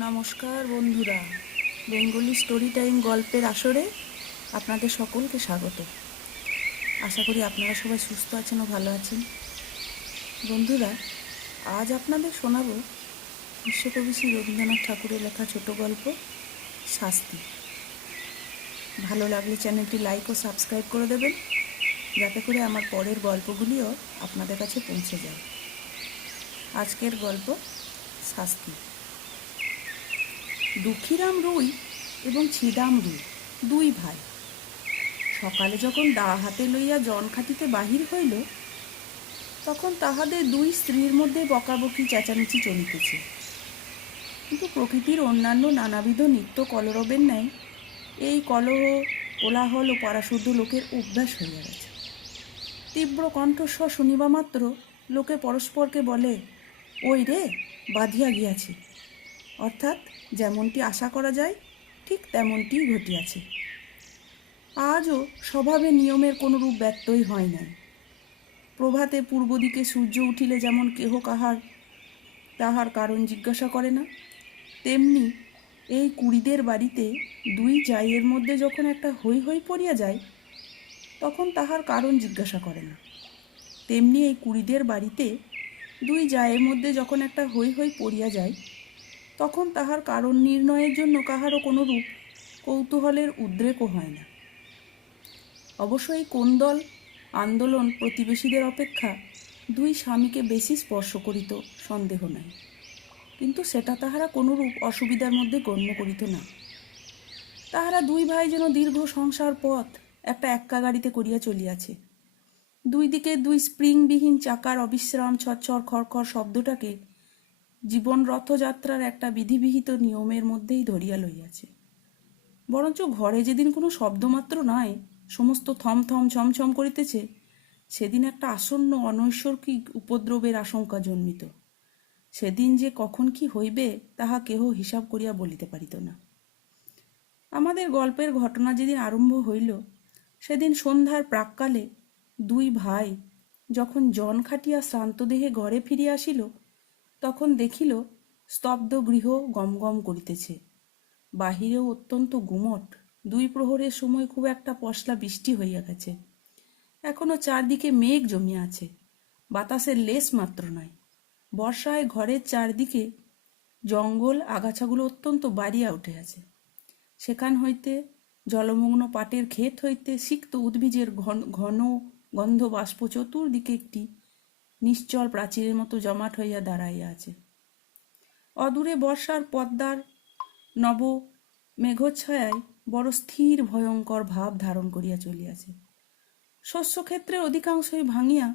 নমস্কার বন্ধুরা, Bengali story time গল্পের আসরে আপনাদের সকলকে স্বাগত। আশা করি আপনারা সবাই সুস্থ আছেন ও ভালো আছেন। বন্ধুরা, আজ আপনাদের শোনাব বিশ্বকবি শ্রী রবীন্দ্রনাথ ঠাকুরের লেখা ছোট গল্প শাস্তি। ভালো লাগলে চ্যানেলটি লাইক ও সাবস্ক্রাইব করে দেবেন, যাতে করে আমার পরের গল্পগুলিও আপনাদের কাছে পৌঁছে যায়। আজকের গল্প শাস্তি। দুঃখীরাম রুই এবং ছিদাম রুই দুই ভাই সকালে যখন দা হাতে লইয়া জন খাটিতে বাহির হইল, তখন তাহাদের দুই স্ত্রীর মধ্যে বকাবকি চেঁচামেচি চলিতেছে। কিন্তু প্রকৃতির অন্যান্য নানাবিধ নিত্য কলরবের ন্যায় এই কলহ, কোলাহল ও পরাশুদ্ধ লোকের অভ্যাস হইয়া গেছে। তীব্র কণ্ঠস্বর শুনিবা মাত্র লোকে পরস্পরকে বলে, ওই রে, বাঁধিয়া গিয়াছি। অর্থাৎ যেমনটি আশা করা যায় ঠিক তেমনটিই ঘটিয়াছে। আজও স্বভাবে নিয়মের কোনরূপ ব্যত্যয় হয় নাই। প্রভাতে পূর্ব দিকে সূর্য উঠিলে যেমন কেহ তাহার কারণ জিজ্ঞাসা করে না, তেমনি এই কুড়িদের বাড়িতে দুই জায়ের মধ্যে যখন একটা হৈ হৈ পড়িয়া যায়, তখন তাহার কারণ জিজ্ঞাসা করে না। তেমনি এই কুড়িদের বাড়িতে দুই জায়ের মধ্যে যখন একটা হৈ হৈ পড়িয়া যায়, তখন তাহার কারণ নির্ণয়ের জন্য কাহারও কোনরূপ কৌতূহলের উদ্রেকও হয় না। অবশ্য এই কোন্দল আন্দোলন প্রতিবেশীদের অপেক্ষা দুই স্বামীকে বেশি স্পর্শ করিত, সন্দেহ নাই। কিন্তু সেটা তাহারা কোনরূপ অসুবিধার মধ্যে গণ্য করিত না। তাহারা দুই ভাই যেন দীর্ঘ সংসার পথ একটা এক্কা গাড়িতে করিয়া চলিয়াছে। দুই দিকে দুই স্প্রিংবিহীন চাকার অবিশ্রাম ছচ্ছর খড়খড় শব্দটাকে জীবন রথযাত্রার একটা বিধিবিহিত নিয়মের মধ্যেই ধরিয়া লইয়াছে। বরঞ্চ ঘরে যেদিন কোনো শব্দমাত্র নাই, সমস্ত থমথম ছমছম করিতেছে, সেদিন একটা আসন্ন অনৈসর্গিক উপদ্রবের আশঙ্কা জন্মিত। সেদিন যে কখন কি হইবে তাহা কেহ হিসাব করিয়া বলিতে পারিত না। আমাদের গল্পের ঘটনা যেদিন আরম্ভ হইল, সেদিন সন্ধ্যার প্রাক্কালে দুই ভাই যখন জন খাটিয়া শ্রান্ত দেহে ঘরে ফিরিয়া আসিল, তখন দেখিল স্তব্ধ গৃহ গমগম করিতেছে। বাহিরেও অত্যন্ত গুমট। দুই প্রহরের সময় খুব একটা পশলা বৃষ্টি হইয়া গেছে। এখনো চারদিকে মেঘ জমিয়া আছে, বাতাসের লেশ মাত্র নাই। বর্ষায় ঘরের চারদিকে জঙ্গল আগাছাগুলো অত্যন্ত বাড়িয়া উঠে আছে। সেখান হইতে জলমগ্ন পাটের ক্ষেত হইতে সিক্ত উদ্ভিজের ঘন গন্ধ বাষ্প চতুর্দিকে একটি নিশ্চল প্রাচীরের মতো জমাট হইয়া দাঁড়াইয়া আছে। অদূরে বর্ষার পদ্মার নব মেঘচ্ছায়ায় বড় স্থির ভয়ঙ্কর ভাব ধারণ করিয়া চলিয়াছে। শস্যক্ষেত্রের অধিকাংশই ভাঙিয়া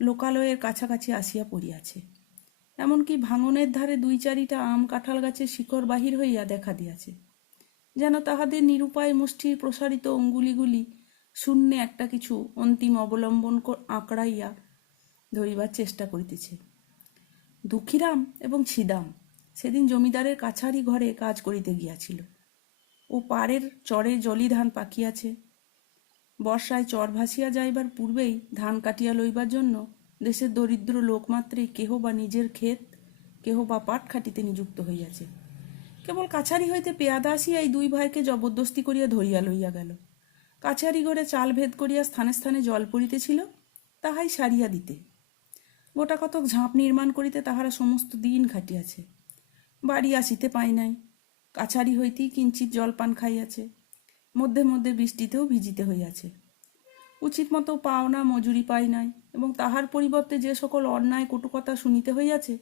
লোকালয়ের কাছাকাছি আসিয়া পড়িয়াছে। এমনকি ভাঙনের ধারে দুই চারিটা আম কাঁঠাল গাছের শিকড় বাহির হইয়া দেখা দিয়াছে, যেন তাহাদের নিরুপায় মুষ্টির প্রসারিত অঙ্গুলিগুলি শূন্যে একটা কিছু অন্তিম অবলম্বন আঁকড়াইয়া ধরিবার চেষ্টা করিতেছে। দুঃখীরাম এবং ছিদাম সেদিন জমিদারের কাছারি ঘরে কাজ করিতে গিয়াছিল। ও পাড়ের চরে জলি ধান পাকিয়াছে। বর্ষায় চর ভাসিয়া যাইবার পূর্বেই ধান কাটিয়া লইবার জন্য দেশের দরিদ্র লোকমাত্রেই কেহ বা নিজের ক্ষেত, কেহ বা পাট খাটিতে নিযুক্ত হইয়াছে। কেবল কাছারি হইতে পেয়াদা আসিয়া এই দুই ভাইকে জবরদস্তি করিয়া ধরিয়া লইয়া গেল। কাছারি ঘরে চাল ভেদ করিয়া স্থানে স্থানে জল পড়িতেছিল, তাহাই সারিয়া দিতে। গোটা কতক ঝাঁপ নির্মাণ করিতে তাহারা সমস্ত দিন খাটিয়াছে। বাড়ি আসিতে পাই নাই। কাছারি হইতেই কিঞ্চিত জলপান খাইয়াছে। মধ্যে মধ্যে বৃষ্টিতেও ভিজিতে হইয়াছে। উচিত মতো পাওনা মজুরি পাই নাই, এবং তাহার পরিবর্তে যে সকল অন্যায় কটুকথা শুনিতে হইয়াছে,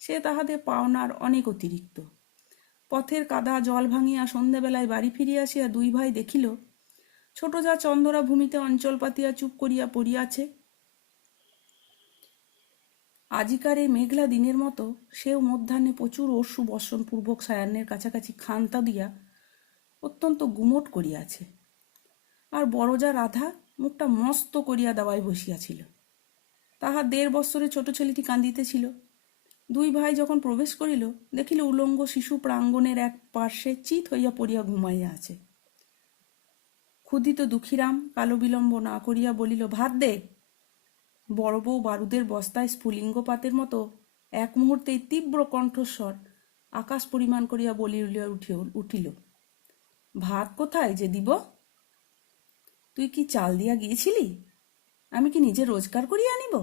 সে তাহাদের পাওনার অনেক অতিরিক্ত। পথের কাদা জল ভাঙিয়া সন্ধ্যাবেলায় বাড়ি ফিরিয়া আসিয়া দুই ভাই দেখিল, ছোট যা চন্দরা ভূমিতে অঞ্চল পাতিয়া চুপ করিয়া পড়িয়াছে। আজিকার এই মেঘলা দিনের মতো সেও মধ্যাহ্নে প্রচুর অশ্রু বর্ষণপূর্বক সায়াহ্নের কাছাকাছি খান্তা দিয়া অত্যন্ত গুমট করিয়াছে। আর বড় যা রাধা মুখটা মস্ত করিয়া দাওয়ায় বসিয়াছিল। তাহার 1.5 বৎসরের ছোট ছেলেটি কান্দিতেছিল। দুই ভাই যখন প্রবেশ করিল, দেখিল উলঙ্গ শিশু প্রাঙ্গণের এক পার্শ্বে চিত হইয়া পড়িয়া ঘুমাইয়া আছে। ক্ষুধিত দুঃখীরাম কালো বিলম্ব না করিয়া বলিল, ভাত দে। বড় বউ বারুদের বস্তায় স্ফুলিঙ্গপাতের মতো এক মুহূর্তেই তীব্র কণ্ঠস্বর আকাশ পরিমাণ করিয়া বলিয়া উঠিল, ভাত কোথায় যে দিব? তুই কি চাল দিয়া গিয়েছিলি? আমি কি নিজে রোজগার করিয়া আনিব?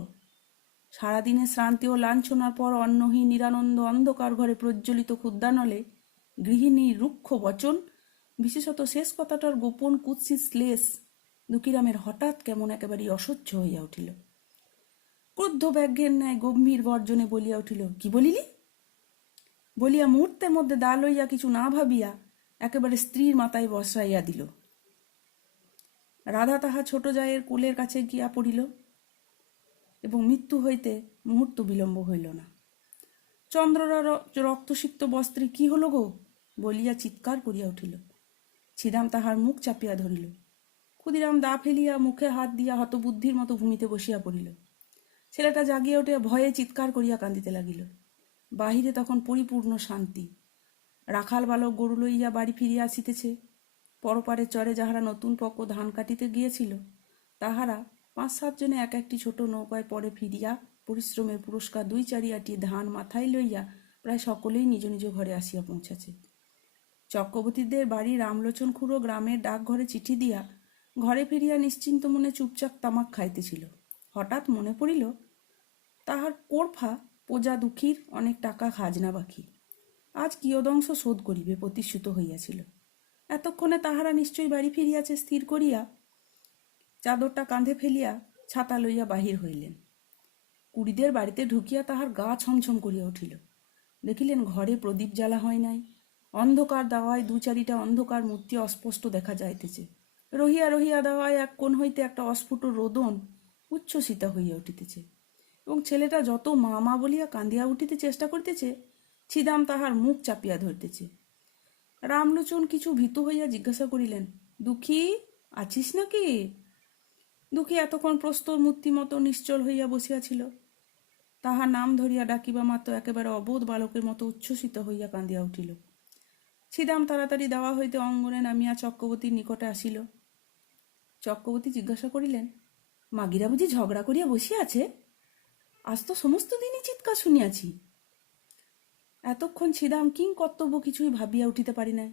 সারাদিনে শ্রান্তি ও লাঞ্ছনার পর অন্নহীন নিরানন্দ অন্ধকার ঘরে প্রজ্বলিত ক্ষুদ্রানলে গৃহিণীর রুক্ষ বচন, বিশেষত শেষ কথাটার গোপন কুৎসিত শ্লেষ দুঃখীরামের হঠাৎ কেমন একেবারেই অসহ্য হইয়া উঠিল। ক্রুদ্ধ ব্যাঘ্রের ন্যায় গম্ভীর গর্জনে বলিয়া উঠিল, কি বলিলি? বলিয়া মুহূর্তের মধ্যে দা লইয়া কিছু না ভাবিয়া একেবারে স্ত্রীর মাথায় বসাইয়া দিল। রাধা তাহা ছোট জায়ের কোলের কাছে গিয়া পড়িল এবং মৃত্যু হইতে মুহূর্ত বিলম্ব হইল না। চন্দ্ররা রক্তসিক্ত বস্ত্রে কি হল গো বলিয়া চিৎকার করিয়া উঠিল। ছিদাম তাহার মুখ চাপিয়া ধরিল। ক্ষুদিরাম দা ফেলিয়া মুখে হাত দিয়া হতবুদ্ধির মতো ভূমিতে বসিয়া পড়িল। ছেলেটা জাগিয়া উঠিয়া ভয়ে চিৎকার করিয়া কান্দিতে লাগিল। বাহিরে তখন পরিপূর্ণ শান্তি। রাখাল বালক গরু লইয়া বাড়ি ফিরিয়া আসিতেছে। পরপারে চরে যাহারা নতুন পক্ষ ধান কাটিতে গিয়েছিল তাহারা 5-7 জনে এক একটি ছোট নৌকায় পরে ফিরিয়া পরিশ্রমের পুরস্কার 2-4 আটি ধান মাথায় লইয়া প্রায় সকলেই নিজ নিজ ঘরে আসিয়া পৌঁছেছে। চক্রবর্তীদের বাড়ি রামলোচন খুড়ো গ্রামের ডাকঘরে চিঠি দিয়া ঘরে ফিরিয়া নিশ্চিন্ত মনে চুপচাপ তামাক খাইতেছিল। হঠাৎ মনে পড়িল তাহার কোরফা প্রজা দুঃখীর অনেক টাকা খাজনা বাকি, আজ কিয়দংশ শোধ করিবে প্রতিশ্রুত হইয়াছিল। এতক্ষণে তাহারা নিশ্চয়ই বাড়ি ফিরিয়াছে স্থির করিয়া চাদরটা কাঁধে ফেলিয়া ছাতা লইয়া বাহির হইলেন। কুড়িদের বাড়িতে ঢুকিয়া তাহার গা ছমছম করিয়া উঠিল। দেখিলেন ঘরে প্রদীপ জ্বালা হয় নাই। অন্ধকার দাওয়ায় 2-4টা অন্ধকার মূর্তি অস্পষ্ট দেখা যাইতেছে। রহিয়া রহিয়া দাওয়ায় এক কোণ হইতে একটা অস্ফুট রোদন উচ্ছ্বসিতা হইয়া উঠিতেছে এবং ছেলেটা যত মা মা বলিয়া কান্দিয়া উঠিতে চেষ্টা করিতেছে, ছিদাম তাহার মুখ চাপিয়া ধরিতেছে। রামলোচন কিছু ভীতু হইয়া জিজ্ঞাসা করিলেন, দুঃখী আছিস নাকি? দুঃখী এতক্ষণ প্রস্তর মূর্তি মতো নিশ্চল হইয়া বসিয়াছিল। তাহার নাম ধরিয়া ডাকিবা মাত্র একেবারে অবোধ বালকের মতো উচ্ছ্বসিত হইয়া কান্দিয়া উঠিল। ছিদাম তাড়াতাড়ি দেওয়া হইতে অঙ্গনে নামিয়া চক্রবর্তীর নিকটে আসিল। চক্রবর্তী জিজ্ঞাসা করিলেন, মাগিরা বুঝি ঝগড়া করিয়া বসিয়া আছে? আজ তো সমস্ত দিনই চিৎকার শুনিয়াছি। এতক্ষণ ছিদাম কিং কর্তব্য কিছুই ভাবিয়া উঠিতে পারি নাই।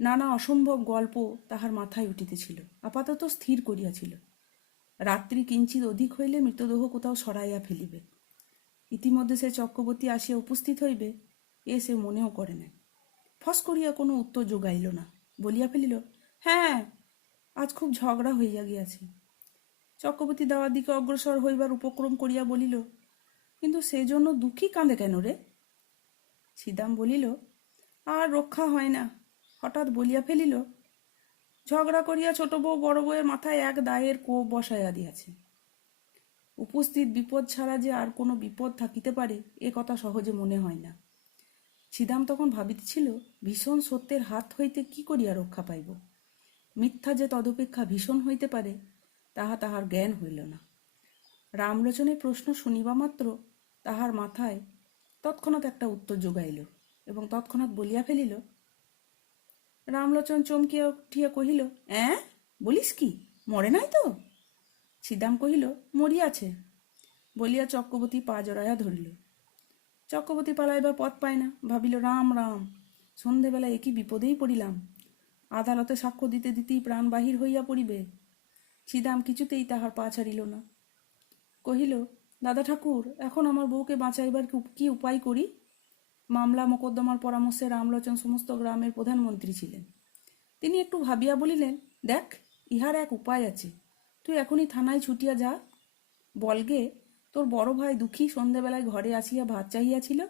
নানা অসম্ভব গল্প তাহার মাথায় উঠিতেছিল, আপাতত স্থির করিয়াছিল। রাত্রি কিঞ্চিত অধিক হইলে মৃতদেহ কোথাও সরাইয়া ফেলিবে। ইতিমধ্যে সে চক্রবর্তী আসিয়া উপস্থিত হইবে এ সে মনেও করে নাই। ফস করিয়া কোনো উত্তর যোগাইল না, বলিয়া ফেলিল, হ্যাঁ আজ খুব ঝগড়া হইয়া গিয়াছে। চক্রবর্তী দেওয়ার দিকে অগ্রসর হইবার উপক্রম করিয়া বলিল, কিন্তু সেজন্য দুঃখী কাঁদে কেন রে? ছিদাম বলিল, আর রক্ষা হয় না। হঠাৎ বলিয়া ফেলিল, ঝগড়া করিয়া ছোট বউ বড় বউয়ের মাথায় এক দায়ের কোপ বসাইয়া দিয়াছে। উপস্থিত বিপদ ছাড়া যে আর কোনো বিপদ থাকিতে পারে এ কথা সহজে মনে হয় না। ছিদাম তখন ভাবিতেছিল, ভীষণ সত্যের হাত হইতে কি করিয়া রক্ষা পাইব। মিথ্যা যে তদপেক্ষা ভীষণ হইতে পারে তাহা তাহার জ্ঞান হইল না। রামলোচনের প্রশ্ন শুনিবা মাত্র তাহার মাথায় তৎক্ষণাৎ একটা উত্তর যোগাইল এবং তৎক্ষণাৎ বলিয়া ফেলিল। রামলোচন চমকিয়া উঠিয়া কহিল, বলিস কি, মরে নাই তো? ছিদাম কহিল, মরিয়াছে বলিয়া চক্রবর্তী পা জড়াইয়া ধরিল। চক্রবর্তী পালাইবার পথ পায় না, ভাবিল, রাম রাম, সন্ধেবেলা একই বিপদেই পড়িলাম। আদালতে সাক্ষ্য দিতে দিতেই প্রাণ বাহির হইয়া পড়িবে। ছিদাম কিছুতেই তাহার পা ছাড়িল না। কহিল, দাদা ঠাকুর, এখন আমার বউকে বাঁচাইবার কি উপায় করি? মামলা মোকদ্দমার পরামর্শে রামলোচন সমস্ত গ্রামের প্রধানমন্ত্রী ছিলেন। তিনি একটু ভাবিয়া বলিলেন, দেখ, ইহার এক উপায় আছে। তুই এখনই থানায় ছুটিয়া যা, বলগে তোর বড় ভাই দুঃখী সন্ধ্যাবেলায় ঘরে আসিয়া ভাত চাহিয়াছিল,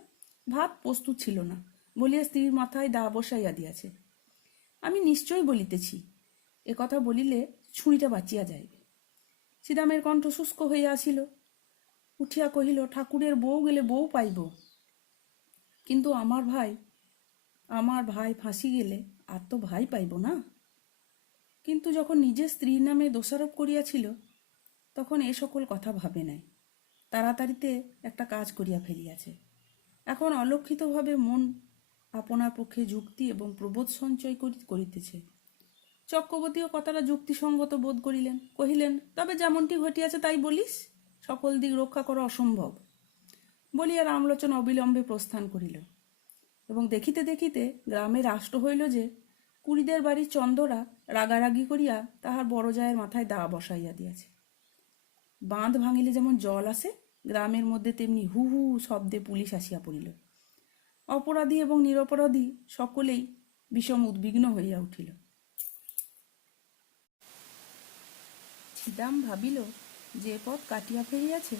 ভাত প্রস্তুত ছিল না বলিয়া স্ত্রীর মাথায় দা বসাইয়া দিয়াছে। আমি নিশ্চয় বলিতেছি, এ কথা বলিলে ছুরিটা বাঁচিয়া যাইবে। ছিদামের কণ্ঠ শুষ্ক হইয়া আসিল। উঠিয়া কহিল, ঠাকুরের বউ গেলে বউ পাইব, কিন্তু আমার ভাই ফাঁসি গেলে আর তো ভাই পাইব না। কিন্তু যখন নিজের স্ত্রীর নামে দোষারোপ করিয়াছিল তখন এ সকল কথা ভাবে নাই। তাড়াতাড়িতে একটা কাজ করিয়া ফেলিয়াছে। এখন অলক্ষিতভাবে মন আপনার পক্ষে যুক্তি এবং প্রবোধ সঞ্চয় করিতেছে। চক্রবর্তীও কথাটা যুক্তিসঙ্গত বোধ করিলেন, কহিলেন, তবে যেমনটি ঘটিয়াছে তাই বলিস, সকল দিক রক্ষা করা অসম্ভব। বলিয়া রামলোচন অবিলম্বে প্রস্থান করিল। এবং দেখিতে দেখিতে গ্রামে রাষ্ট্র হইল যে কুড়িদের বাড়ির চন্দরা রাগারাগি করিয়া তাহার বড় জায়ের মাথায় দা বসাইয়া দিয়াছে। বাঁধ ভাঙিলে যেমন জল আসে, গ্রামের মধ্যে তেমনি হু হু শব্দে পুলিশ আসিয়া পড়িল। অপরাধী এবং নিরপরাধী সকলেই বিষম উদ্বিগ্ন হইয়া উঠিল। ছিদাম ভাবিল, যে পথ কাটিয়া ফেরিয়াছে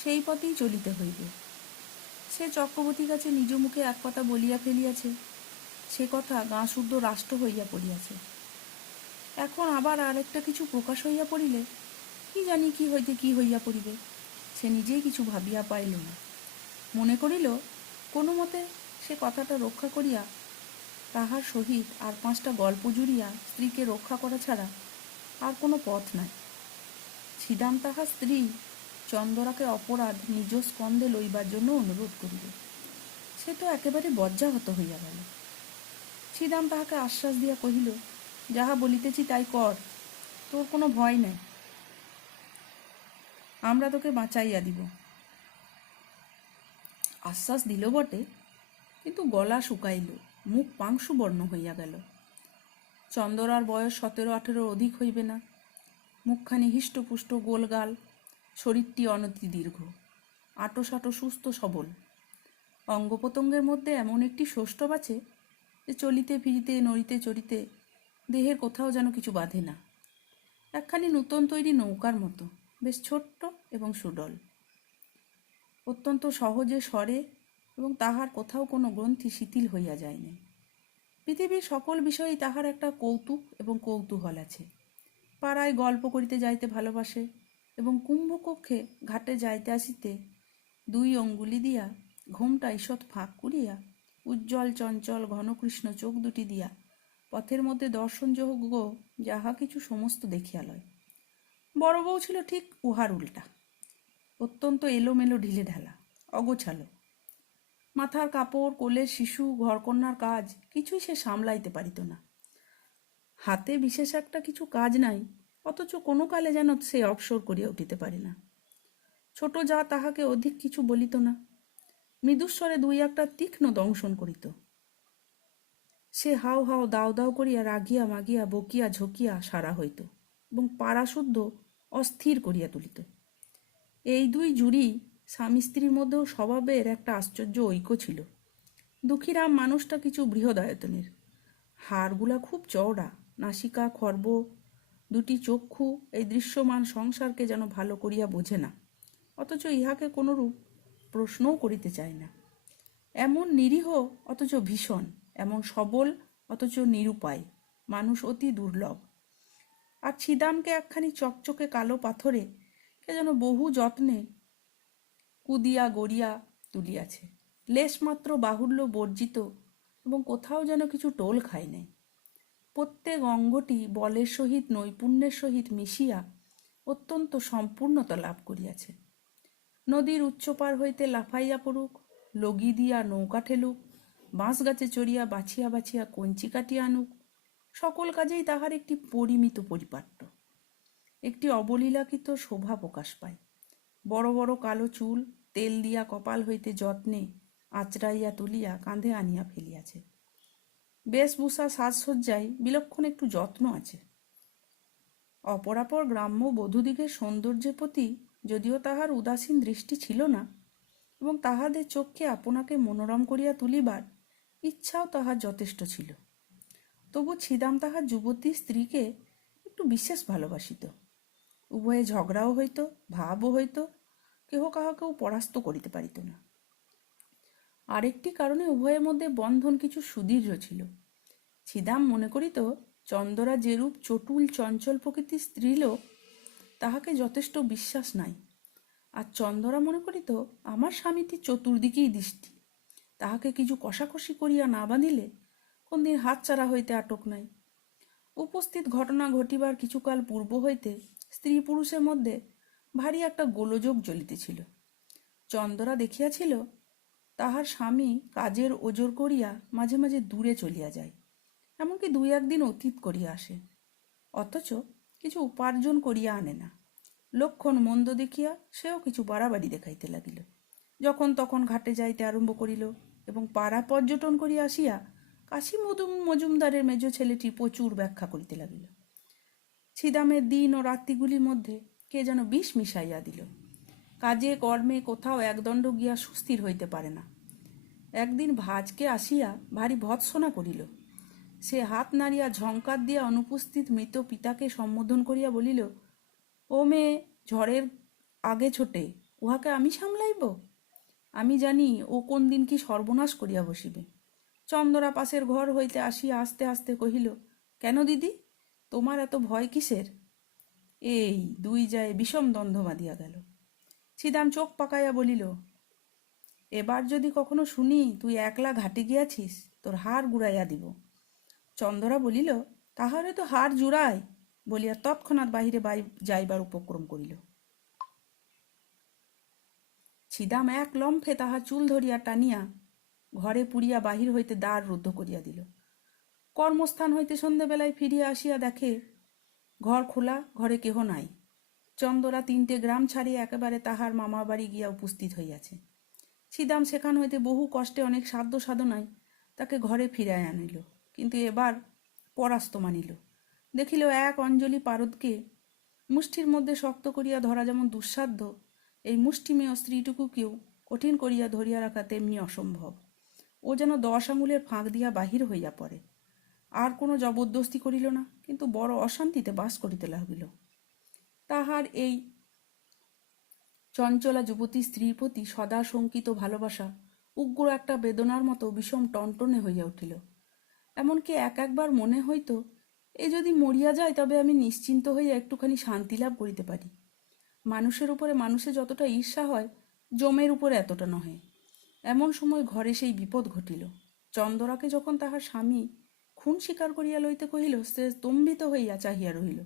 সেই পথেই চলিতে হইবে। সে চক্রবর্তীর কাছে নিজ মুখে এক কথা বলিয়া ফেলিয়াছে, সে কথা গাঁ শুদ্ধ রাষ্ট্র হইয়া পড়িয়াছে। এখন আবার আর একটা কিছু প্রকাশ হইয়া পড়িলে কি জানি কি হইতে কি হইয়া পড়িবে, সে নিজেই কিছু ভাবিয়া পাইল না। মনে করিল কোনো মতে সে কথাটা রক্ষা করিয়া তাহার সহিত আর 5টা গল্প জুড়িয়া স্ত্রীকে রক্ষা করা ছাড়া আর কোনো পথ নাই। ছিদাম তাহার স্ত্রী চন্দরাকে অপরাধ নিজ স্কন্ধে লইবার জন্য অনুরোধ করিল। সে তো একেবারে বজ্জাহত হইয়া গেল। ছিদাম তাহাকে আশ্বাস দিয়া কহিল, যাহা বলিতেছি তাই কর, তোর কোনো ভয় নাই, আমরা তোকে বাঁচাইয়া দিব। আশ্বাস দিল বটে, কিন্তু গলা শুকাইল, মুখ পাংশুবর্ণ হইয়া গেল। চন্দরার বয়স 17-18 অধিক হইবে না। মুখখানি হিষ্টপুষ্ট, গোলগাল, শরীরটি অনতি দীর্ঘ, আঁটো সুস্থ সবল। অঙ্গপ্রত্যঙ্গের মধ্যে এমন একটি সৌষ্ঠব আছে যে চলিতে ফিরিতে নড়িতে চড়িতে দেহের কোথাও যেন কিছু বাঁধে না। একখানি নূতন তৈরি নৌকার মতো, বেশ ছোট্ট এবং সুডল, অত্যন্ত সহজে সরে এবং তাহার কোথাও কোনো গ্রন্থি শিথিল হইয়া যায় না। পৃথিবীর সকল বিষয়েই তাহার একটা কৌতুক এবং কৌতূহল আছে। পাড়ায় গল্প করিতে যাইতে ভালোবাসে এবং কুম্ভকক্ষে ঘাটে যাইতে আসিতে 2 অঙ্গুলি দিয়া ঘোমটা ঈষৎ ফাঁক করিয়া উজ্জ্বল চঞ্চল ঘনকৃষ্ণ চোখ দুটি দিয়া পথের মধ্যে দর্শনযোগ্য যাহা কিছু সমস্ত দেখিয়া লয়। বড় বউ ছিল ঠিক উহার উল্টা, অত্যন্ত এলোমেলো, ঢিলে ঢালা, অগোছালো। মাথার কাপড়, কোলের শিশু, ঘরকন্যার কাজ কিছুই সে সামলাইতে পারিত না। হাতে বিশেষ একটা কিছু কাজ নাই, অথচ কোনো কালে যেন সে অবসর করিয়া উঠিতে পারে না। ছোট যা তাহাকে অধিক কিছু বলিত না, মৃদুস্বরে 2-1টা তীক্ষ্ণ দংশন করিত। সে হাও হাও দাও দাও করিয়া রাগিয়া মাগিয়া বকিয়া ঝকিয়া সারা হইত এবং পাড়াশুদ্ধ অস্থির করিয়া তুলিত। এই 2 জুড়ি স্বামী স্ত্রীর মধ্যেও স্বভাবের একটা আশ্চর্য ঐক্য ছিল। দুঃখীরাম মানুষটা কিছু বৃহদায়তনের, হাড়গুলা খুব চওড়া, নাসিকা খর্ব, 2টি চক্ষু এই দৃশ্যমান সংসারকে যেন ভালো করিয়া বোঝে না, অথচ ইহাকে কোনরূপ প্রশ্নও করিতে চায় না। এমন নিরীহ অথচ ভীষণ, এমন সবল অথচ নিরুপায় মানুষ অতি দুর্লভ। আর ছিদামকে একখানি চকচকে কালো পাথরে কে যেন বহু যত্নে কুদিয়া গড়িয়া তুলিয়াছে, লেশমাত্র বাহুল্য বর্জিত এবং কোথাও যেন কিছু টোল খায় নাই। প্রত্যেক অঙ্গটি বলের সহিত নৈপুণ্যের সহিত মিশিয়া অত্যন্ত সম্পূর্ণতা লাভ করিয়াছে। নদীর উচ্চপার হইতে লাফাইয়া পড়ুক, লগি দিয়া নৌকা ঠেলুক, বাঁশ গাছে চড়িয়া বাছিয়া বাছিয়া কঞ্চি কাটিয়া আনুক, সকল কাজেই তাহার একটি পরিমিত পরিপাট্য, একটি অবলীলাকৃত শোভা প্রকাশ পায়। বড় বড় কালো চুল তেল দিয়া কপাল হইতে যত্নে আঁচড়াইয়া তুলিয়া কাঁধে আনিয়া ফেলিয়াছে। বেশভূষা সাজসজ্জায় বিলক্ষণ একটু যত্ন আছে। অপরাপর গ্রাম্য বধূদিগের সৌন্দর্যের প্রতি যদিও তাহার উদাসীন দৃষ্টি ছিল না, এবং তাহাদের চোখকে আপনাকে মনোরম করিয়া তুলিবার ইচ্ছাও তাহার যথেষ্ট ছিল, তবু ছিদাম তাহার যুবতী স্ত্রীকে একটু বিশেষ ভালোবাসিত। উভয়ে ঝগড়াও হইত, ভাবও হইত, কেহ কাহাকেও পরাস্ত করিতে পারিত না। আরেকটি কারণে উভয়ের মধ্যে বন্ধন কিছু সুদৃঢ় ছিল। ছিদাম মনে করিত চন্দরা যেরূপ চটুল চঞ্চল প্রকৃতির স্ত্রীলোক, তাহাকে যথেষ্ট বিশ্বাস নাই। আর চন্দরা মনে করিত আমার স্বামীটি চতুর্দিকেই দৃষ্টি, তাহাকে কিছু কষাকষি করিয়া না বাঁধিলে কোনদিন হাতছাড়া হইতে আটক নাই। উপস্থিত ঘটনা ঘটিবার কিছুকাল পূর্ব হইতে স্ত্রী পুরুষের মধ্যে ভারী একটা গোলযোগ চলিতেছিল। চন্দরা দেখিয়াছিল তাহার স্বামী কাজের ওজর করিয়া মাঝে মাঝে দূরে চলিয়া যায়, এমনকি 2-1 দিন অতীত করিয়া আসে, অথচ কিছু উপার্জন করিয়া আনে না। লক্ষণ মন্দ দেখিয়া সেও কিছু বাড়াবাড়ি দেখাইতে লাগিল। যখন তখন ঘাটে যাইতে আরম্ভ করিল, এবং পাড়া পর্যটন করিয়া আসিয়া কাশী মজুমদারের মেজ ছেলেটি প্রচুর ব্যাখ্যা করিতে লাগিল। ছিদামের দিন ও রাত্রিগুলির মধ্যে কে যেন বিষ মিশাইয়া দিল। কাজে কর্মে কোথাও একদণ্ড গিয়া সুস্থির হইতে পারে না। একদিন ভাজকে আসিয়া ভারী ভৎসনা করিল। সে হাত নাড়িয়া ঝঙ্কার দিয়া অনুপস্থিত মৃত পিতাকে সম্বোধন করিয়া বলিল, ও মেয়ে ঝড়ের আগে ছোটে, উহাকে আমি সামলাইব? আমি জানি ও কোন দিন কি সর্বনাশ করিয়া বসিবে। চন্দরা পাশের ঘর হইতে আসিয়া আস্তে আস্তে কহিল, কেন দিদি, তোমার এত ভয় কিসের? এই দুই যায় বিষম দ্বন্দ্ব বাঁধিয়া গেল। ছিদাম চোখ পাকাইয়া বলিল, এবার যদি কখনো শুনি তুই একলা ঘাটে গিয়াছিস, তোর হাড় গুড়াইয়া দিব। চন্দরা বলিল, তাহলে তো হাড় জুড়ায়, বলিয়া তৎক্ষণাৎ বাহিরে যাইবার উপক্রম করিল। ছিদাম এক লম্ফে তাহার চুল ধরিয়া টানিয়া ঘরে পুড়িয়া বাহির হইতে দ্বার রুদ্ধ করিয়া দিল। কর্মস্থান হইতে সন্ধ্যাবেলায় ফিরিয়া আসিয়া দেখে ঘর খোলা, ঘরে কেহ নাই। চন্দরা 3টে গ্রাম ছাড়িয়া একেবারে তাহার মামা বাড়ি গিয়া উপস্থিত হইয়াছে। ছিদাম সেখান হইতে বহু কষ্টে অনেক সাধ্য সাধনায় তাকে ঘরে ফিরাইয়া আনিল, কিন্তু এবার পরাস্ত মানিল। দেখিল এক অঞ্জলি পারদকে মুষ্টির মধ্যে শক্ত করিয়া ধরা যেমন দুঃসাধ্য, এই মুষ্টিমেয় স্ত্রীটুকুকেও কঠিন করিয়া ধরিয়া রাখা তেমনি অসম্ভব। ও যেন 10 আঙুলের ফাঁক দিয়া বাহির হইয়া পড়ে। আর কোনো জবরদস্তি করিল না, কিন্তু বড় অশান্তিতে বাস করিতে লাগিল। তাহার এই চঞ্চলা যুবতী স্ত্রীর প্রতি সদা শঙ্কিত ভালোবাসা উগ্র একটা বেদনার মতো বিষম টনটনে হইয়া উঠিল। এমনকি একবার মনে হইত, এ যদি মরিয়া যায় তবে আমি নিশ্চিন্ত হইয়া একটুখানি শান্তি লাভ করিতে পারি। মানুষের উপরে মানুষে যতটা ঈর্ষা হয়, জমের উপরে এতটা নহে। এমন সময় ঘরে সেই বিপদ ঘটিল। চন্দরাকে যখন তাহার স্বামী খুন স্বীকার করিয়া লইতে কহিল, সে স্তম্ভিত হইয়া চাহিয়া রহিল।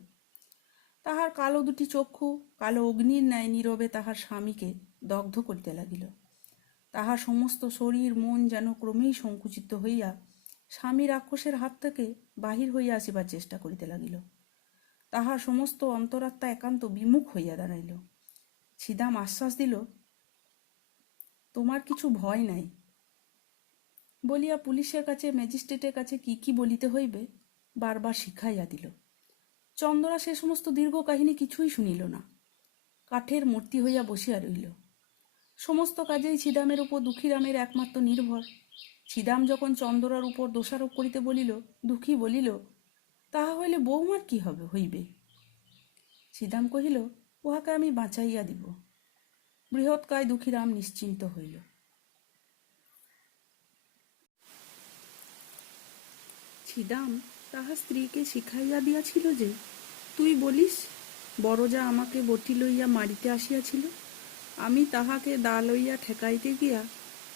তাহার কালো দুটি চক্ষু কালো অগ্নির ন্যায় নীরবে তাহার স্বামীকে দগ্ধ করিতে লাগিল। তাহার সমস্ত শরীর মন যেন ক্রমেই সংকুচিত হইয়া স্বামীর রাক্ষসের হাত থেকে বাহির হইয়া আসিবার চেষ্টা করিতে লাগিল। তাহার সমস্ত অন্তরাত্মা একান্ত বিমুখ হইয়া দাঁড়াইল। ছিদাম আশ্বাস দিল, তোমার কিছু ভয় নাই বলিয়া পুলিশের কাছে, ম্যাজিস্ট্রেটের কাছে কি কি বলিতে হইবে বারবার শিখাইয়া দিল। চন্দরা সে সমস্ত দীর্ঘ কাহিনী কিছুই শুনিল না। কাঠের মূর্তি হইয়া বসিয়া রহিল। সমস্ত কাজেই ছিদামের উপর দুঃখীরামের একমাত্র নির্ভর। ছিদাম যখন চন্দরার উপর দোষারোপ করিতে বলিল, দুঃখী বলিল, তাহা হইলে বৌমার কি হইবে? ছিদাম কহিল, উহাকে আমি বাঁচাইয়া দিব। বৃহৎকায় দুঃখীরাম নিশ্চিন্ত হইল। ছিদাম তাহার স্ত্রীকে শিখাইয়া দিয়াছিল যে, তুই বলিস বড়জা আমাকে বটি লইয়া মারিতে আসিয়াছিল, আমি তাহাকে দা লইয়া ঠেকাইতে গিয়া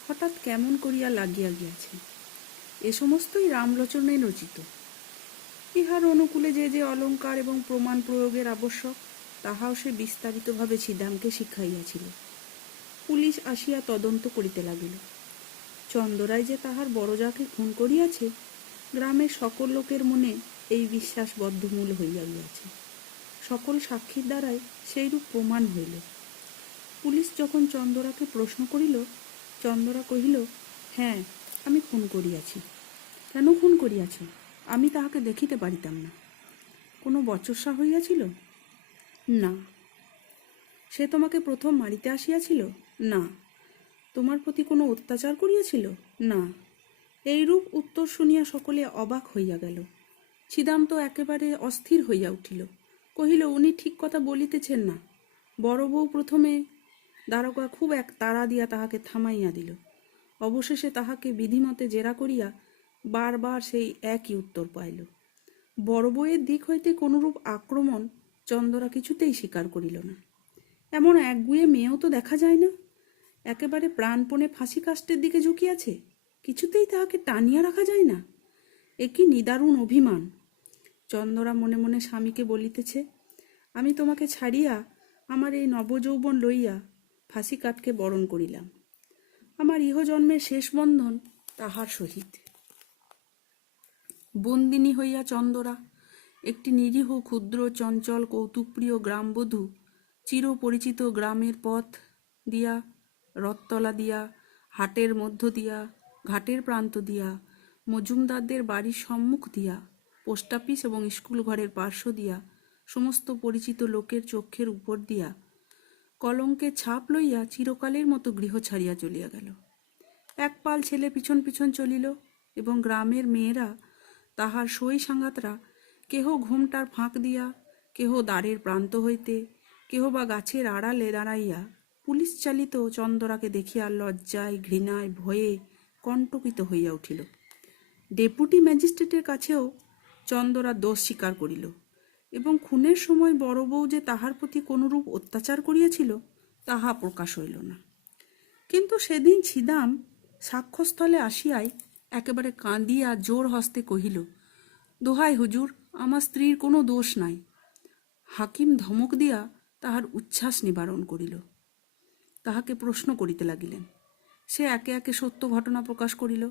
হঠাৎ কেমন করিয়া লাগিয়া গিয়াছে। এ সমস্তই রামলোচনে রচিত। ইহার অনুকূলে যে যে অলঙ্কার এবং প্রমাণ প্রয়োগের আবশ্যক, তাহাও সে বিস্তারিতভাবে ছিদামকে শিখাইয়াছিল। পুলিশ আসিয়া তদন্ত করিতে লাগিল। চন্দরাই যে তাহার বড়জাকে খুন করিয়াছে, গ্রামের সকল লোকের মনে এই বিশ্বাস বদ্ধমূল হইয়া গিয়াছে। সকল সাক্ষীর দ্বারাই সেইরূপ প্রমাণ হইল। পুলিশ যখন চন্দরাকে প্রশ্ন করিল, চন্দরা কহিল, হ্যাঁ, আমি খুন করিয়াছি। কেন খুন করিয়াছ? আমি তাহাকে দেখিতে পারিতাম না। কোনো বচসা হইয়াছিল? না। সে তোমাকে প্রথম মারিতে আসিয়াছিল? না। তোমার প্রতি কোনো অত্যাচার করিয়াছিল? না। এইরূপ উত্তর শুনিয়া সকলে অবাক হইয়া গেল। ছিদাম তো একেবারে অস্থির হইয়া উঠিল। কহিল, উনি ঠিক কথা বলিতেছেন না। বড় বউ প্রথমে দারোগা খুব এক তাড়া দিয়া তাহাকে থামাইয়া দিল। অবশেষে তাহাকে বিধিমতে জেরা করিয়া বারবার সেই একই উত্তর পাইল। বড় বউয়ের দিক হইতে কোনরূপ আক্রমণ চন্দরা কিছুতেই স্বীকার করিল না। এমন একগুয়ে মেয়েও তো দেখা যায় না। একেবারে প্রাণপণে ফাঁসি কাষ্টের দিকে ঝুঁকিয়াছে, কিছুতেই তাহাকে টানিয়া রাখা যায় না। এ কি নিদারুণ অভিমান! চন্দরা মনে মনে স্বামীকে বলিতেছে, আমি তোমাকে ছাড়িয়া আমার এই নবযৌবন লইয়া ফাঁসি কাঠকে বরণ করিলাম। আমার ইহজন্মের শেষ বন্ধন তাহার সহিত। বন্দিনী হইয়া চন্দরা একটি নিরীহ ক্ষুদ্র চঞ্চল কৌতুকপ্রিয় গ্রামবধূ চিরপরিচিত গ্রামের পথ দিয়া, রথতলা দিয়া, হাটের মধ্য দিয়া, ঘাটের প্রান্ত দিয়া, মজুমদারদের বাড়ির সম্মুখ দিয়া, পোস্ট অফিস এবং স্কুল ঘরের পার্শ্ব দিয়া, সমস্ত পরিচিত লোকের চক্ষের উপর দিয়া কলঙ্কের ছাপ লইয়া চিরকালের মতো গৃহ ছাড়িয়া চলিয়া গেল। এক পাল ছেলে পিছন পিছন চলিল এবং গ্রামের মেয়েরা, তাহার সই সাঙ্গাতরা, কেহ ঘুমটার ফাঁক দিয়া, কেহ দ্বারের প্রান্ত হইতে, কেহ বা গাছের আড়ালে দাঁড়াইয়া পুলিশ চালিত চন্দরাকে দেখিয়া লজ্জায়, ঘৃণায়, ভয়ে কণ্টকিত হইয়া উঠিল। ডেপুটি ম্যাজিস্ট্রেটের কাছেও চন্দরা দোষ স্বীকার করিল এবং খুনের সময় বড় বউ যে তাহার প্রতি কোনরূপ অত্যাচার করিয়াছিল তাহা প্রকাশ হইল না। কিন্তু সেদিন ছিদাম সাক্ষ্যস্থলে আসিয়াই একেবারে কাঁদিয়া জোর হস্তে কহিল, দোহাই হুজুর, আমার স্ত্রীর কোনো দোষ নাই। হাকিম ধমক দিয়া তাহার উচ্ছ্বাস নিবারণ করিল। তাহাকে প্রশ্ন করিতে লাগিলেন। সে একে একে সত্য ঘটনা প্রকাশ করিল।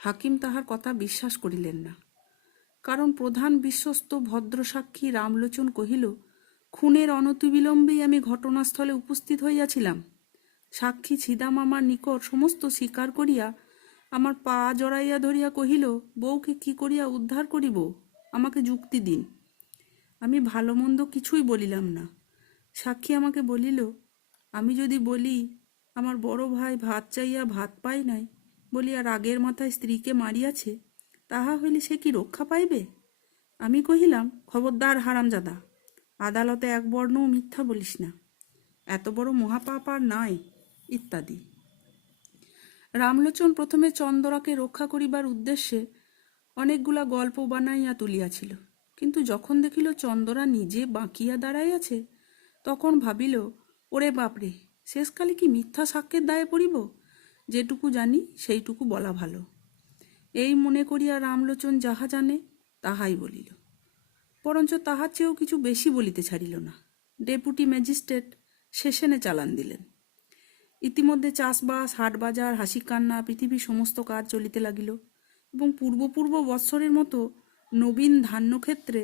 হাকিম তাহার কথা বিশ্বাস করিলেন না, কারণ প্রধান বিশ্বস্ত ভদ্রসাক্ষী রামলোচন কহিল, খুনের অনতিবিলম্বেই আমি ঘটনাস্থলে উপস্থিত হইয়াছিলাম। সাক্ষী ছিদাম আমার নিকট সমস্ত স্বীকার করিয়া আমার পা জড়াইয়া ধরিয়া কহিল, বউকে কি করিয়া উদ্ধার করিব, আমাকে যুক্তি দিন। আমি ভালো মন্দ কিছুই বলিলাম না। সাক্ষী আমাকে বলিল, আমি যদি বলি আমার বড় ভাই ভাত চাইয়া ভাত পায় নাই বলিয়া রাগের মাথায় স্ত্রীকে মারিয়াছে, তাহা হইলে সে কি রক্ষা পাইবে? আমি কহিলাম, খবরদার হারামজাদা, আদালতে এক বর্ণও মিথ্যা বলিস না, এত বড় মহাপাপ আর নাই, ইত্যাদি। রামলোচন প্রথমে চন্দরাকে রক্ষা করিবার উদ্দেশ্যে অনেকগুলা গল্প বানাইয়া তুলিয়াছিল, কিন্তু যখন দেখিল চন্দরা নিজে বাঁকিয়া দাঁড়াইয়াছে, তখন ভাবিল, ওরে বাপরে, শেষকালে কি মিথ্যা সাক্ষ্যের দায়ে পড়িব? যেটুকু জানি সেইটুকু বলা ভালো। এই মনে করিয়া রামলোচন যাহা জানে তাহাই বলিল, বরঞ্চ তাহার চেয়েও কিছু বেশি বলিতে ছাড়িল না। ডেপুটি ম্যাজিস্ট্রেট সেশনে চালান দিলেন। ইতিমধ্যে চাষবাস, হাটবাজার, হাসি কান্না, পৃথিবীর সমস্ত কাজ চলিতে লাগিল এবং পূর্ব বৎসরের মতো নবীন ধান্যক্ষেত্রে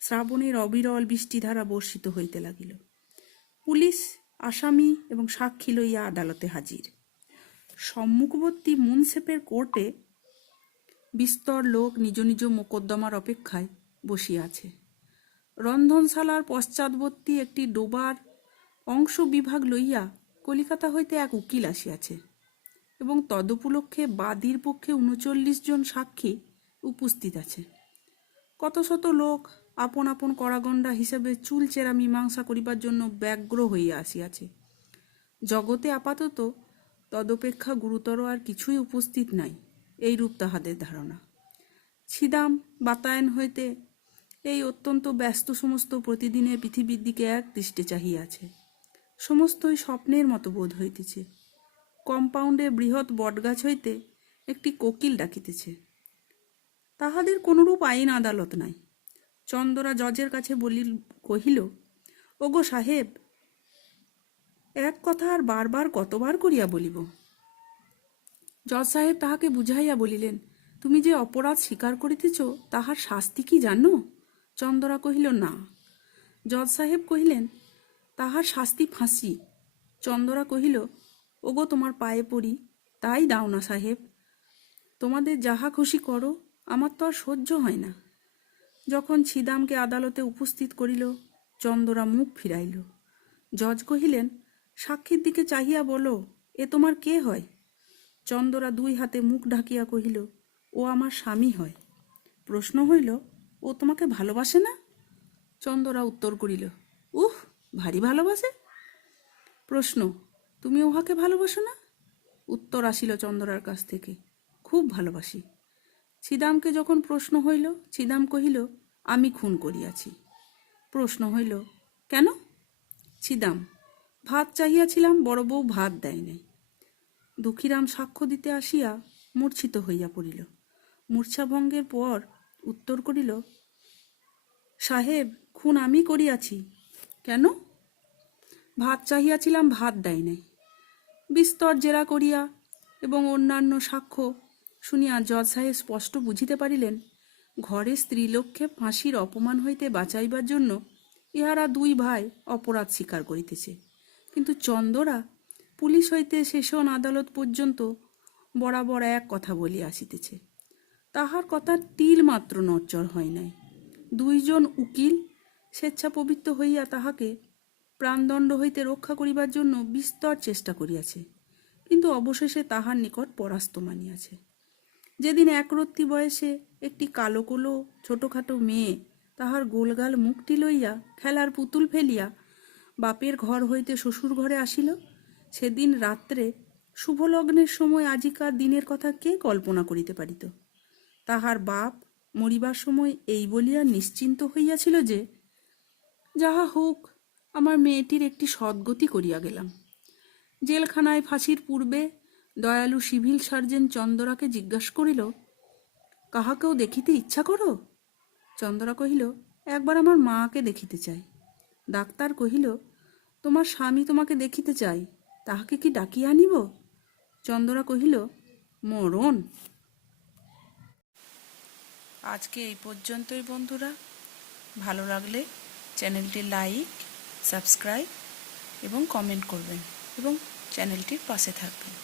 শ্রাবণের অবিরল বৃষ্টিধারা বর্ষিত হইতে লাগিল। পুলিশ, আসামি এবং সাক্ষী লইয়া আদালতে হাজির। সম্মুখবর্তী মুন্সেফের কোর্টে বিস্তর লোক নিজ নিজ মোকদ্দমার অপেক্ষায় বসিয়া আছে। রন্ধনশালার পশ্চাৎবর্তী একটি ডোবার অংশ বিভাগ লইয়া কলিকাতা হইতে এক উকিল আসিয়াছে এবং তদুপলক্ষে বাদীর পক্ষে ৩৯ জন সাক্ষী উপস্থিত আছে। কত শত লোক আপন আপন কড়াগণ্ডা হিসেবে চুলচেরা মীমাংসা করিবার জন্য ব্যগ্র হইয়া আসিয়াছে। জগতে আপাতত তদপেক্ষা গুরুতর আর কিছুই উপস্থিত নাই, এইরূপ তাহাদের ধারণা। ছিদাম বাতায়ন হইতে এই অত্যন্ত ব্যস্ত সমস্ত প্রতিদিনের পৃথিবীর দিকে এক দৃষ্টে চাহিয়াছে। সমস্তই স্বপ্নের মতো বোধ হইতেছে। কম্পাউন্ডে বৃহৎ বটগাছ হইতে একটি কোকিল ডাকিতেছে। তাহাদের কোনরূপ আইন আদালত নাই। চন্দরা জজের কাছে কহিল, ওগো সাহেব, এক কথা আর বারবার কতবার করিয়া বলিব? জজ সাহেব তাহাকে বুঝাইয়া বলিলেন, তুমি যে অপরাধ স্বীকার করিতেছ তাহার শাস্তি কি জানো? চন্দরা কহিল, না। জজ সাহেব কহিলেন, তাহার শাস্তি ফাঁসি। চন্দরা কহিল, ওগো তোমার পায়ে পড়ি, তাই দাও না সাহেব, তোমাদের যাহা খুশি করো, আমার তো আর সহ্য হয় না। যখন ছিদামকে আদালতে উপস্থিত করিল, চন্দরা মুখ ফিরাইল। জজ কহিলেন, সাক্ষীর দিকে চাহিয়া বলো, এ তোমার কে হয়? চন্দরা দুই হাতে মুখ ঢাকিয়া কহিল, ও আমার স্বামী হয়। প্রশ্ন হইল, ও তোমাকে ভালোবাসে না? চন্দরা উত্তর করিল, উহ, ভারী ভালোবাসে। প্রশ্ন, তুমি উহাকে ভালোবাসো না? উত্তর আসিল চন্দরার কাছ থেকে, খুব ভালোবাসি। ছিদামকে যখন প্রশ্ন হইল, ছিদাম কহিল, আমি খুন করিয়াছি। প্রশ্ন হইল, কেন? ছিদাম, ভাত চাহিয়াছিলাম, বড় বউ ভাত দেয় নাই। দুঃখীরাম সাক্ষ্য দিতে আসিয়া মূর্ছিত হইয়া পড়িল। মূর্ছাভঙ্গের পর উত্তর করিল, সাহেব, খুন আমি করিয়াছি। কেন? ভাত চাহিয়াছিলাম, ভাত দেয় নাই। বিস্তর জেরা করিয়া এবং অন্যান্য সাক্ষ্য শুনিয়া জজ সাহেব স্পষ্ট বুঝিতে পারিলেন, ঘরে স্ত্রীলোককে ফাঁসির অপমান হইতে বাঁচাইবার জন্য ইহারা দুই ভাই অপরাধ স্বীকার করিতেছে। কিন্তু চন্দরা পুলিশ হইতে সেশন আদালত পর্যন্ত বরাবর এক কথা বলিয়া আসিতেছে। তাহার কথা তিল মাত্র নড়চড় হয় নাই। দুইজন উকিল স্বেচ্ছাপবিত্র হইয়া তাহাকে প্রাণদণ্ড হইতে রক্ষা করিবার জন্য বিস্তর চেষ্টা করিয়াছে, কিন্তু অবশেষে তাহার নিকট পরাস্ত মানিয়াছে। যেদিন একরত্তি বয়সে একটি কালো কোলো ছোটোখাটো মেয়ে তাহার গোলগাল মুখটি লইয়া খেলার পুতুল ফেলিয়া বাপের ঘর হইতে শ্বশুর ঘরে আসিল, সেদিন রাত্রে শুভলগ্নের সময় আজিকার দিনের কথা কে কল্পনা করিতে পারিত? তাহার বাপ মরিবার সময় এই বলিয়া নিশ্চিন্ত হইয়াছিল যে, যাহা হোক, আমার মেয়েটির একটি সদ্গতি করিয়া গেলাম। জেলখানায় ফাঁসির পূর্বে দয়ালু সিভিল সার্জেন্ট চন্দরাকে জিজ্ঞাসা করিল, কাহাকেও দেখিতে ইচ্ছা করো? চন্দরা কহিল, একবার আমার মাকে দেখিতে চাই। ডাক্তার কহিল, তোমার স্বামী তোমাকে দেখিতে চাই, তাহাকে কি ডাকিয়া আনিব? চন্দরা কহিল, মরণ। আজকে এই পর্যন্তই বন্ধুরা। ভালো লাগলে চ্যানেলটি লাইক, সাবস্ক্রাইব এবং কমেন্ট করবেন এবং চ্যানেলটির পাশে থাকবেন।